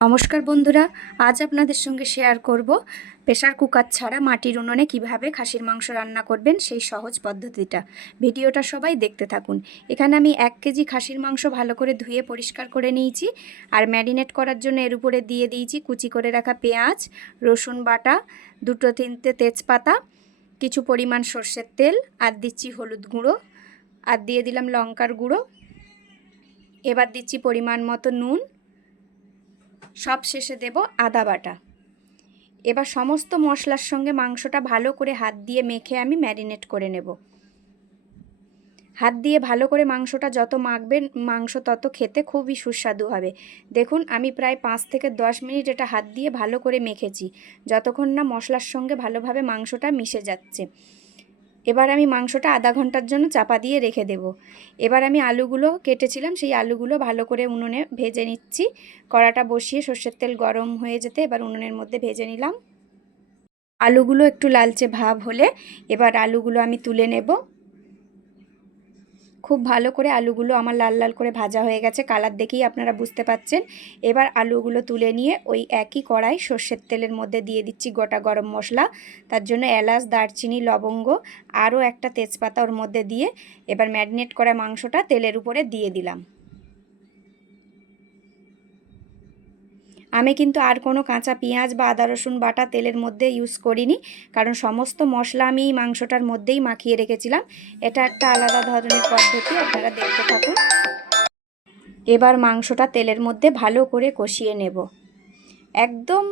নমস্কার বন্ধুরা, আজ আপনাদের সঙ্গে শেয়ার করব প্রেসার কুকার ছাড়া মাটির উনুনে কিভাবে খাসির মাংস রান্না করবেন সেই সহজ পদ্ধতিটা। ভিডিওটা সবাই দেখতে থাকুন। এখানে আমি 1 কেজি খাসির মাংস ভালো করে ধুয়ে পরিষ্কার করে নিয়েছি আর ম্যারিনেট করার জন্য এর উপরে দিয়ে দিয়েছি কুচি করে রাখা পেঁয়াজ, রসুন বাটা, 2-3টে তেজপাতা, কিছু পরিমাণ সর্ষের তেল, আর দিচ্ছি হলুদ গুঁড়ো, আর দিয়ে দিলাম লঙ্কার গুঁড়ো। এবার দিচ্ছি পরিমাণ মতো নুন, সব শেষে দেব আদা বাটা। এবার সমস্ত মশলার সঙ্গে মাংসটা ভালো করে হাত দিয়ে মেখে আমি ম্যারিনেট করে নেব। হাত দিয়ে ভালো করে মাংসটা যত মাখবেন মাংস তত খেতে খুবই সুস্বাদু হবে। দেখুন আমি প্রায় 5 থেকে 10 মিনিট এটা হাত দিয়ে ভালো করে মেখেছি, যতক্ষণ না মশলার সঙ্গে ভালোভাবে মাংসটা মিশে যাচ্ছে। এবার আমি মাংসটা আধা ঘন্টার জন্য চাপা দিয়ে রেখে দেব। এবার আমি আলুগুলো কেটেছিলাম, সেই আলুগুলো ভালো করে উনুনে ভেজে নিচ্ছি। কড়াটা বসিয়ে সর্ষের তেল গরম হয়ে যেতে এবার উনুনের মধ্যে ভেজে নিলাম। আলুগুলো একটু লালচে ভাব হলে এবার আলুগুলো আমি তুলে নেব। খুব ভালো করে আলুগুলো আমার লাল লাল করে ভাজা হয়ে গেছে, কালার দেখেই আপনারা বুঝতে পাচ্ছেন। এবার আলুগুলো তুলে নিয়ে ওই একই কড়াই সর্ষের তেলের মধ্যে দিয়ে দিচ্ছি গোটা গরম মশলা, তার জন্য এলাচ, দারচিনি, লবঙ্গ, আরও একটা তেজপাতা ওর মধ্যে দিয়ে এবার ম্যারিনেট করা মাংসটা তেলের উপরে দিয়ে দিলাম। আমি কিন্তু আর কোনো কাঁচা পেঁয়াজ বা আদা রসুন বাটা তেলের মধ্যে ইউজ করিনি, কারণ সমস্ত মশলা আমি মাংসটার মধ্যেই মাখিয়ে রেখেছিলাম। এটা একটা আলাদা ধরনের পদ্ধতি, আপনারা দেখতে থাকুন। এবার মাংসটা তেলের মধ্যে ভালো করে কষিয়ে নেব। একদম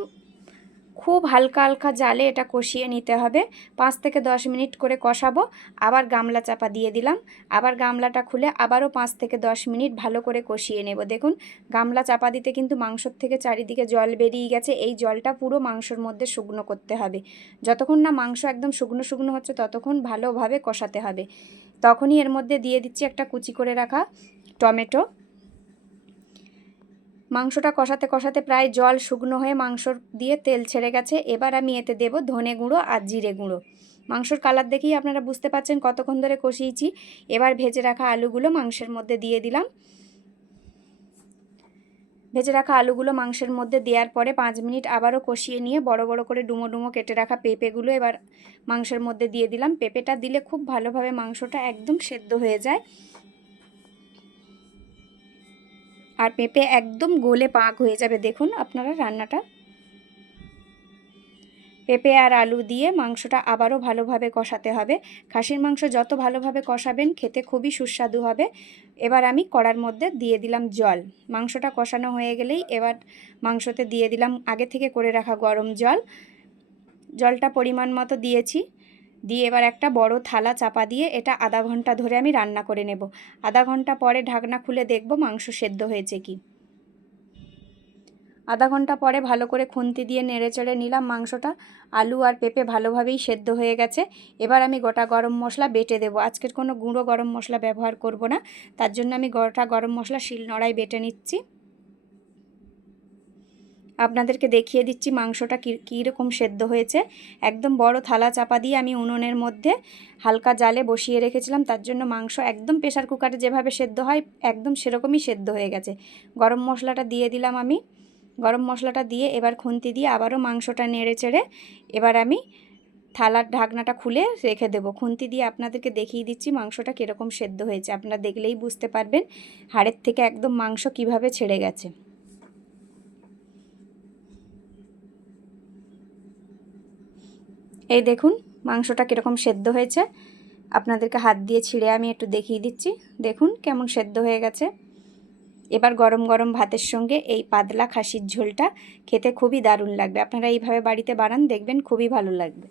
খুব হালকা হালকা জালে এটা কষিয়ে নিতে হবে। 5 থেকে 10 মিনিট করে কষাবো। আবার গামলা চাপা দিয়ে দিলাম, আবার গামলাটা খুলে আবারও 5 থেকে 10 মিনিট ভালো করে কষিয়ে নেব। দেখুন গামলা চাপা দিতে কিন্তু মাংসর থেকে চারিদিকে জল বেরিয়ে গেছে, এই জলটা পুরো মাংসর মধ্যে শুকনো করতে হবে। যতক্ষণ না মাংস একদম শুকনো শুকনো হচ্ছে ততক্ষণ ভালোভাবে কষাতে হবে। তখনই এর মধ্যে দিয়ে দিচ্ছি একটা কুচি করে রাখা টমেটো। মাংসটা কষাতে কষাতে প্রায় জল শুকনো হয়ে মাংস দিয়ে তেল ছেড়ে গেছে। এবার আমি এতে দেব ধনে গুঁড়ো আর জিরে গুঁড়ো। মাংসর কালার দেখেই আপনারা বুঝতে পারছেন কতক্ষণ ধরে কষিয়েছি। এবার ভেজে রাখা আলুগুলো মাংসের মধ্যে দিয়ে দিলাম। ভেজে রাখা আলুগুলো মাংসের মধ্যে দেওয়ার পরে 5 মিনিট আবারও কষিয়ে নিয়ে বড় বড় করে ডুমো ডুমো কেটে রাখা পেঁপেগুলো এবার মাংসের মধ্যে দিয়ে দিলাম। পেঁপেটা দিলে খুব ভালোভাবে মাংসটা একদম সেদ্ধ হয়ে যায় আর পেঁপে একদম গলে পাক হয়ে যাবে। দেখুন আপনারা রান্নাটা। পেঁপে আর আলু দিয়ে মাংসটা আবারও ভালোভাবে কষাতে হবে। খাসির মাংস যত ভালোভাবে কষাবেন খেতে খুবই সুস্বাদু হবে। এবার আমি কড়ার মধ্যে দিয়ে দিলাম জল। মাংসটা কষানো হয়ে গেলেই এবার মাংসতে দিয়ে দিলাম আগে থেকে করে রাখা গরম জল। জলটা পরিমাণ মতো দিয়েছি, দিয়ে এবার একটা বড় থালা চাপা দিয়ে এটা আধা ঘন্টা ধরে আমি রান্না করে নেব। আধা ঘন্টা পরে ঢাকনা খুলে দেখব মাংস সেদ্ধ হয়েছে কি। আধা ঘন্টা পরে ভালো করে খুন্তি দিয়ে নেড়েচেড়ে নিলাম মাংসটা। আলু আর পেঁপে ভালোভাবেই সেদ্ধ হয়ে গেছে। এবার আমি গোটা গরম মশলা বেটে দেবো। আজকের কোনো গুঁড়ো গরম মশলা ব্যবহার করব না, তার জন্য আমি গোটা গরম মশলা শিলনোড়ায় বেটে নিচ্ছি। আপনাদেরকে দেখিয়ে দিচ্ছি মাংসটা কীরকম সেদ্ধ হয়েছে। একদম বড় থালা চাপা দিয়ে আমি উনুনের মধ্যে হালকা জালে বসিয়ে রেখেছিলাম, তার জন্য মাংস একদম প্রেসার কুকারে যেভাবে সেদ্ধ হয় একদম সেরকমই সেদ্ধ হয়ে গেছে। গরম মশলাটা দিয়ে দিলাম আমি। গরম মশলাটা দিয়ে এবার খুন্তি দিয়ে আবারও মাংসটা নেড়ে চেড়ে এবার আমি থালার ঢাকনাটা খুলে রেখে দেবো। খুন্তি দিয়ে আপনাদেরকে দেখিয়ে দিচ্ছি মাংসটা কীরকম সেদ্ধ হয়েছে। আপনারা দেখলেই বুঝতে পারবেন হাড়ের থেকে একদম মাংস কিভাবে ছেড়ে গেছে। এই দেখুন মাংসটা কীরকম সেদ্ধ হয়েছে। আপনাদেরকে হাত দিয়ে ছিঁড়ে আমি একটু দেখিয়ে দিচ্ছি। দেখুন কেমন সেদ্ধ হয়ে গেছে। এবার গরম গরম ভাতের সঙ্গে এই পাতলা খাসির ঝোলটা খেতে খুবই দারুণ লাগবে। আপনারা এইভাবে বাড়িতে বানান, দেখবেন খুবই ভালো লাগবে।